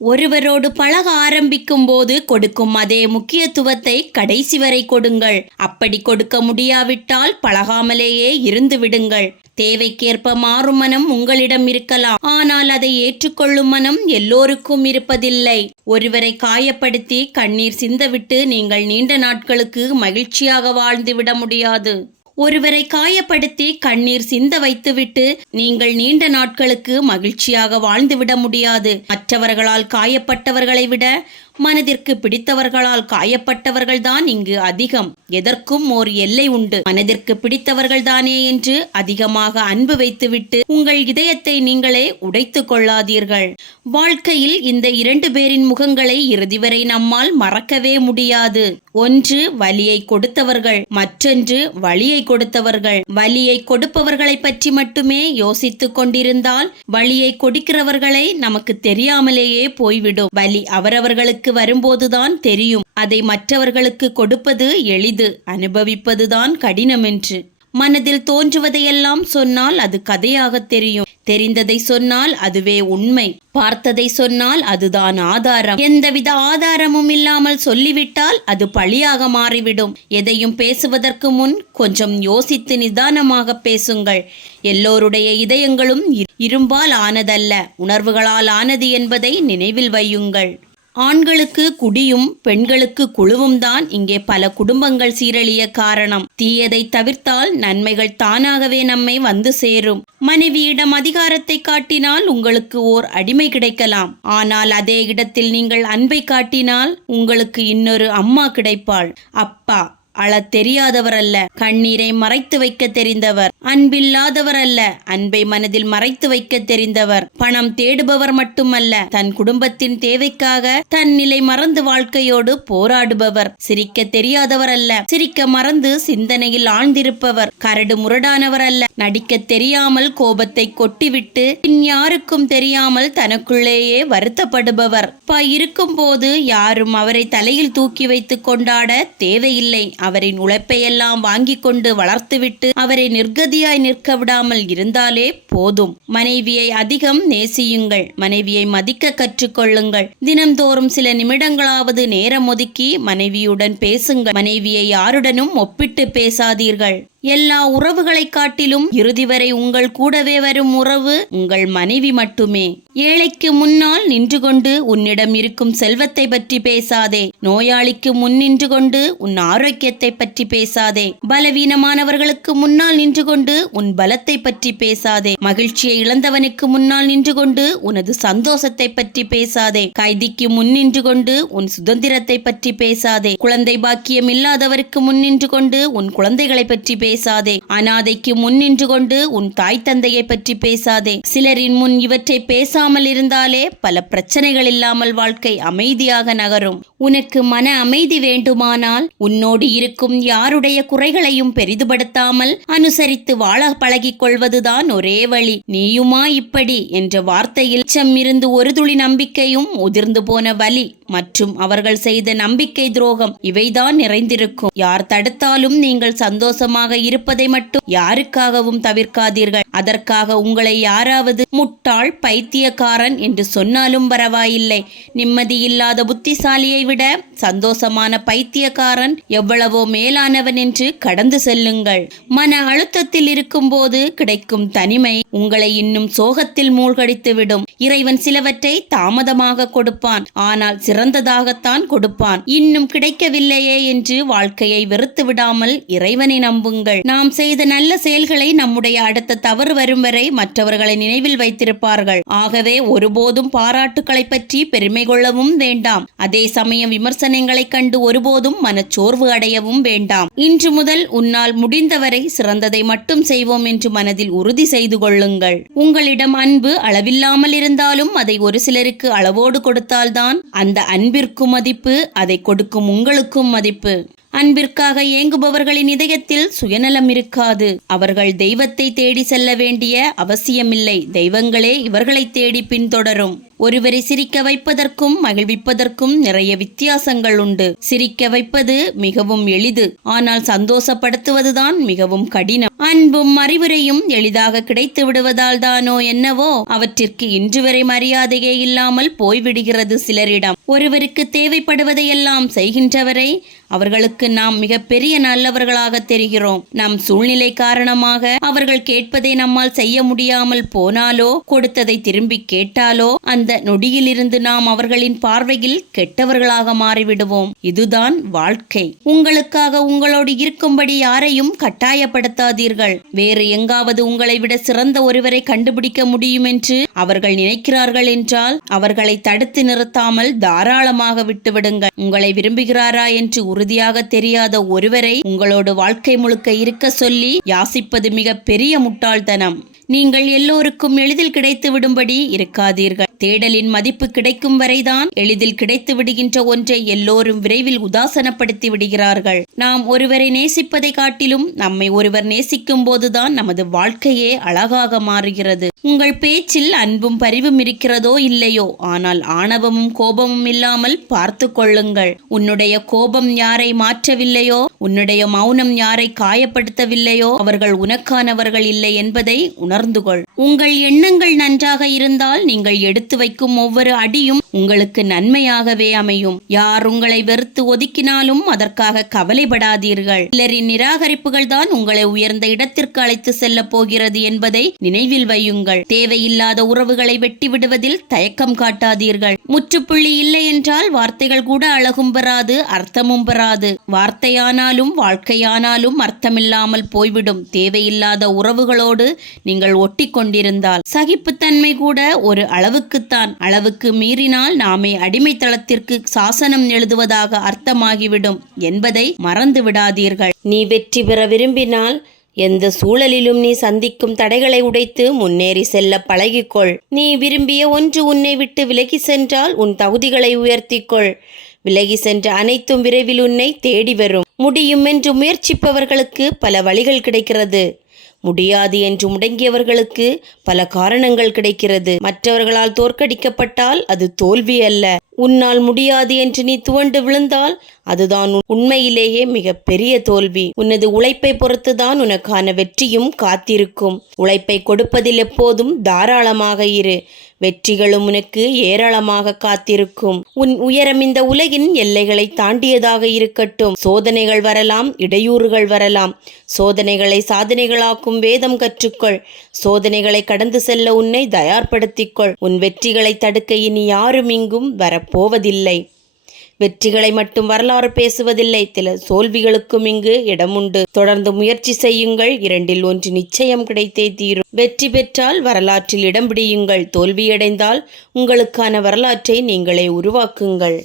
ஒருவரோடு பழக ஆரம்பிக்கும் போது கொடுக்கும் அதே முக்கியத்துவத்தை கடைசி வரை கொடுங்கள். அப்படி கொடுக்க முடியாவிட்டால் பழகாமலேயே இருந்து விடுங்கள். தேவைக்கேற்ப மாறும் மனம் உங்களிடம் இருக்கலாம், ஆனால் அதை ஏற்றுக்கொள்ளும் மனம் எல்லோருக்கும் இருப்பதில்லை. ஒருவரை காயப்படுத்தி கண்ணீர் சிந்தவிட்டு நீங்கள் நீண்ட நாட்களுக்கு மகிழ்ச்சியாக வாழ்ந்துவிட முடியாது. ஒருவரை காயப்படுத்தி கண்ணீர் சிந்த வைத்துவிட்டு நீங்கள் நீண்ட நாட்களுக்கு மகிழ்ச்சியாக வாழ்ந்துவிட முடியாது. மற்றவர்களால் காயப்பட்டவர்களை விட மனதிற்கு பிடித்தவர்களால் காயப்பட்டவர்கள்தான் இங்கு அதிகம். எதற்கும் ஓர் எல்லை உண்டு. மனதிற்கு பிடித்தவர்கள்தானே என்று அதிகமாக அன்பு வைத்துவிட்டு உங்கள் இதயத்தை நீங்களே உடைத்து கொள்ளாதீர்கள். வாழ்க்கையில் இந்த 2 பேரின் முகங்களை இறுதி வரை நம்மால் மறக்கவே முடியாது. ஒன்று வலியை கொடுத்தவர்கள், மற்றொன்று வலியை கொடுத்தவர்கள். வலியை கொடுப்பவர்களை பற்றி மட்டுமே யோசித்துக் கொண்டிருந்தால் வலியை கொடுக்கிறவர்களை நமக்கு தெரியாமலேயே போய்விடும். வலி அவரவர்களுக்கு வரும்போதுதான் தெரியும். அதை மற்றவர்களுக்கு கொடுப்பது எளிது, அனுபவிப்பதுதான் கடினம் என்று. மனதில் தோன்றுவதையெல்லாம் சொன்னால் அது கதையாக தெரியும். தெரிந்ததை சொன்னால் அதுவே உண்மை. பார்த்ததை சொன்னால் அதுதான் ஆதாரம். எந்தவித ஆதாரமும் இல்லாமல் சொல்லிவிட்டால் அது பழியாக மாறிவிடும். எதையும் பேசுவதற்கு முன் கொஞ்சம் யோசித்து நிதானமாக பேசுங்கள். எல்லோருடைய இதயங்களும் இரும்பால் ஆனதல்ல, உணர்வுகளால் ஆனது என்பதை நினைவில் வையுங்கள். ஆண்களுக்கு குடியும் பெண்களுக்கு குழுவும் தான் இங்கே பல குடும்பங்கள் சீரழிய காரணம். தீயதை தவிர்த்தால் நன்மைகள் தானாகவே நம்மை வந்து சேரும். மனைவியிடம் அதிகாரத்தை காட்டினால் உங்களுக்கு ஓர் அடிமை கிடைக்கலாம். ஆனால் அதே இடத்தில் நீங்கள் அன்பை காட்டினால் உங்களுக்கு இன்னொரு அம்மா கிடைப்பாள். அப்பா அழத் தெரியாதவர் அல்ல, கண்ணீரை மறைத்து வைக்க தெரிந்தவர். அன்பில்லாதவர் அல்ல, அன்பை மனதில் மறைத்து வைக்க தெரிந்தவர். பணம் தேடுபவர் மட்டுமல்ல, தன் குடும்பத்தின் தேவைக்காக தன் நிலை மறந்து வாழ்க்கையோடு போராடுபவர். சிரிக்க தெரியாதவர் அல்ல, சிரிக்க மறந்து சிந்தனையில் ஆழ்ந்திருப்பவர். கரடு முரடானவர் அல்ல, நடிக்க தெரியாமல் கோபத்தை கொட்டிவிட்டு பின் யாருக்கும் தெரியாமல் தனக்குள்ளேயே வருத்தப்படுபவர். இருக்கும் போது யாரும் அவரை தலையில் தூக்கி வைத்து கொண்டாட தேவையில்லை. அவரின் உழைப்பையெல்லாம் வாங்கி கொண்டு வளர்த்துவிட்டு அவரை நிர்கதியாய் நிற்க விடாமல் இருந்தாலே போதும். மனைவியை அதிகம் நேசியுங்கள். மனைவியை மதிக்க கற்றுக்கொள்ளுங்கள். தினம்தோறும் சில நிமிடங்களாவது நேரம் ஒதுக்கி மனைவியுடன் பேசுங்கள். மனைவியை யாருடனும் ஒப்பிட்டு பேசாதீர்கள். எல்லா உறவுகளை காட்டிலும் இறுதி வரை உங்கள் கூடவே வரும் உறவு உங்கள் மனைவி மட்டுமே. ஏழைக்கு முன்னால் நின்று கொண்டு உன்னிடம் இருக்கும் செல்வத்தை பற்றி பேசாதே. நோயாளிக்கு முன் நின்று கொண்டு உன் ஆரோக்கியத்தை பற்றி பேசாதே. பலவீனமானவர்களுக்கு முன்னால் நின்று கொண்டு உன் பலத்தை பற்றி பேசாதே. மகிழ்ச்சியை இழந்தவனுக்கு முன்னால் நின்று கொண்டு உனது சந்தோஷத்தை பற்றி பேசாதே. கைதிக்கு முன் நின்று கொண்டு உன் சுதந்திரத்தை பற்றி பேசாதே. குழந்தை பாக்கியம் இல்லாதவருக்கு முன் நின்று கொண்டு உன் குழந்தைகளை பற்றி பேசாதே. அனாதைக்கு முன் நின்று கொண்டு உன் தாய் தந்தையை பற்றி பேசாதே. சிலரின் முன் இவற்றை பேசாமல் இருந்தாலே பல பிரச்சனைகள் இல்லாமல் வாழ்க்கை அமைதியாக நகரும். உனக்கு மன அமைதி வேண்டுமானால் உன்னோடு இருக்கும் யாருடைய குறைகளையும் பெரிதுபடுத்தாமல் அனுசரித்து வாழ பழகிக் கொள்வதுதான் ஒரே வழி. நீயுமா இப்படி என்ற வார்த்தையில் இருந்து ஒரு துளி நம்பிக்கையும் உதிர்ந்து போன வலி மற்றும் அவர்கள் செய்த நம்பிக்கை துரோகம் இவைதான் நிறைந்திருக்கும். யார் தடுத்தாலும் நீங்கள் சந்தோஷமாக இருப்பதை மட்டும் யாருக்காகவும் தவிர்க்காதீர்கள். அதற்காக உங்களை யாராவது முட்டாள் பைத்தியக்காரன் என்று சொன்னாலும் பரவாயில்லை. நிம்மதியில்லாத புத்திசாலியை விட சந்தோஷமான பைத்தியக்காரன் எவ்வளவோ மேலானவன் என்று கடந்து செல்லுங்கள். மன அழுத்தத்தில் இருக்கும் போது கிடைக்கும் தனிமை உங்களை இன்னும் சோகத்தில் மூழ்கடித்துவிடும். இறைவன் சிலவற்றை தாமதமாக கொடுப்பான், ஆனால் சிறந்ததாகத்தான் கொடுப்பான். இன்னும் கிடைக்கவில்லையே என்று வாழ்க்கையை வெறுத்து விடாமல் இறைவனை நம்புங்கள். நாம் செய்த நல்ல செயல்களை நம்முடைய அடுத்த தவறு வரும் வரை மற்றவர்களை நினைவில் வைத்திருப்பார்கள். ஆகவே ஒருபோதும் பாராட்டுக்களை பற்றி பெருமை கொள்ளவும் வேண்டாம். அதே சமயம் விமர்சனங்களை கண்டு ஒருபோதும் மனச்சோர்வு அடையவும் வேண்டாம். இன்று முதல் உன்னால் முடிந்தவரை சிறந்ததை மட்டும் செய்வோம் என்று மனதில் உறுதி செய்து கொள்ளுங்கள். உங்களிடம் அன்பு அளவில்லாமல் இருந்தாலும் அதை ஒரு சிலருக்கு அளவோடு கொடுத்தால்தான் அந்த அன்பிற்கும் மதிப்பு, அதை கொடுக்கும் உங்களுக்கும் மதிப்பு. அன்பிற்காக ஏங்குபவர்களின் இதயத்தில் சுயநலம் இருக்காது. அவர்கள் தெய்வத்தை தேடி செல்ல வேண்டிய அவசியமில்லை, தெய்வங்களே இவர்களை தேடி பின்தொடரும். ஒருவரை சிரிக்க வைப்பதற்கும் மகிழ்விப்பதற்கும் நிறைய வித்தியாசங்கள் உண்டு. சிரிக்க வைப்பது மிகவும் எளிது, ஆனால் சந்தோஷப்படுத்துவதுதான் மிகவும் கடினம். அன்பும் அறிவுரையும் எளிதாக கிடைத்து விடுவதால் தானோ என்னவோ அவற்றிற்கு இன்று வரை மரியாதையே இல்லாமல் போய்விடுகிறது சிலரிடம். ஒருவருக்கு தேவைப்படுவதையெல்லாம் செய்கின்றவரை அவர்களுக்கு நாம் மிக பெரிய நல்லவர்களாக தெரிகிறோம். நம் சூழ்நிலை காரணமாக அவர்கள் கேட்பதை நம்மால் செய்ய முடியாமல் போனாலோ, கொடுத்ததை திரும்பி கேட்டாலோ, அந்த நொடியிலிருந்து நாம் அவர்களின் பார்வையில் கெட்டவர்களாக மாறிவிடுவோம். இதுதான் வாழ்க்கை. உங்களுக்காக உங்களோடு இருக்கும்படி யாரையும் கட்டாயப்படுத்தாதீர்கள். வேறு எங்காவது உங்களை விட சிறந்த ஒருவரை கண்டுபிடிக்க முடியும் என்று அவர்கள் நினைக்கிறார்கள் என்றால் அவர்களை தடுத்து நிறுத்தாமல் தாராளமாக விட்டுவிடுங்கள். உங்களை விரும்புகிறாரா என்று உறுதியாக தெரியாத ஒருவரை உங்களோடு வாழ்க்கை முழுக்க இருக்க சொல்லி யாசிப்பது மிக பெரிய முட்டாள்தனம். நீங்கள் எல்லோருக்கும் எளிதில் கிடைத்து விடும்படி இருக்காதீர்கள். தேடலின் மதிப்பு கிடைக்கும் வரைதான் எளிதில் கிடைத்து விடுகின்ற ஒன்றை எல்லோரும் விரைவில் உதாசனப்படுத்தி விடுகிறார்கள். நாம் ஒருவரை நேசிப்பதை காட்டிலும் நம்மை ஒருவர் நேசிக்கும் போதுதான் நமது வாழ்க்கையே அழகாக மாறுகிறது. உங்கள் பேச்சில் அன்பும் பரிவும் இருக்கிறதோ இல்லையோ, ஆனால் ஆணவமும் கோபமும் இல்லாமல் பார்த்து கொள்ளுங்கள். உன்னுடைய கோபம் யாரை மாற்றவில்லையோ, உன்னுடைய மௌனம் யாரை காயப்படுத்தவில்லையோ அவர்கள் உனக்கானவர்கள் இல்லை என்பதை உணர்ந்து கொள். உங்கள் எண்ணங்கள் நன்றாக இருந்தால் நீங்கள் எடுத்து வைக்கும் ஒவ்வொரு அடியும் உங்களுக்கு நன்மையாகவே அமையும். யார் உங்களை வெறுத்து ஒதுக்கினாலும் அதற்காக கவலைப்படாதீர்கள். சிலரின் நிராகரிப்புகள் தான் உங்களை உயர்ந்த இடத்திற்கு அழைத்து செல்ல போகிறது என்பதை நினைவில் வையுங்கள். தேவையில்லாத உறவுகளை வெட்டி விடுவதில் தயக்கம் காட்டாதீர்கள். முற்றுப்புள்ளி இல்லை என்றால் வார்த்தைகள் கூட அழகும் பெறாது, அர்த்தமும் பெறாது. வார்த்தையானாலும் வாழ்க்கையானாலும் அர்த்தமில்லாமல் போய்விடும். தேவையில்லாத உறவுகளோடு நீங்கள் ஒட்டி கொண்டிருந்தால் சகிப்புத்தன்மை கூட ஒரு அளவுக்குத்தான். அளவுக்கு மீறினால் நாமே அடிமைத்தளத்திற்கு சாசனம் எழுதுவதாக அர்த்தமாகிவிடும் என்பதை மறந்து விடாதீர்கள். நீ வெற்றி பெற விரும்பினால் எந்த சூழலிலும் நீ சந்திக்கும் தடைகளை உடைத்து முன்னேறி செல்ல பழகிக்கொள். நீ விரும்பிய ஒன்று உன்னை விட்டு விலகி சென்றால் உன் தகுதிகளை உயர்த்திக்கொள். விலகி சென்ற அனைத்தும் விரைவில் உன்னை தேடி வரும். முடியும் என்று முயற்சிப்பவர்களுக்கு பல வழிகள் கிடைக்கிறது. முடியாது என்று முடங்கியவர்களுக்கு பல காரணங்கள் கிடைக்கிறது. மற்றவர்களால் தோற்கடிக்கப்பட்டால் அது தோல்வி அல்ல. உன்னால் முடியாது என்று நீ துவண்டு விழுந்தால் அதுதான் உண்மையிலேயே மிக பெரிய தோல்வி. உனது உழைப்பை பொறுத்துதான் உனக்கான வெற்றியும் காத்திருக்கும். உழைப்பை கொடுப்பதில் எப்போதும் தாராளமாக இரு. வெற்றிகளும் உனக்கு ஏராளமாக காத்திருக்கும். உன் உயரம் இந்த உலகின் எல்லைகளை தாண்டியதாக இருக்கட்டும். சோதனைகள் வரலாம், இடையூறுகள் வரலாம். சோதனைகளை சாதனைகளாக்கும் வேதம் கற்றுக்கொள். சோதனைகளை கடந்து செல்ல உன்னை தயார்படுத்திக்கொள். உன் வெற்றிகளை தடுக்க இனி யாரும் இங்கும் வரப்போவதில்லை. வெற்றிகளை மட்டும் வரலாறு பேசுவதில்லை, சில தோல்விகளுக்கும் இங்கு இடமுண்டு. தொடர்ந்து முயற்சி செய்யுங்கள், இரண்டில் ஒன்று நிச்சயம் கிடைத்தே தீரும். வெற்றி பெற்றால் வரலாற்றில் இடம் பிடியுங்கள், தோல்வியடைந்தால் உங்களுக்கான வரலாற்றை நீங்களே உருவாக்குங்கள்.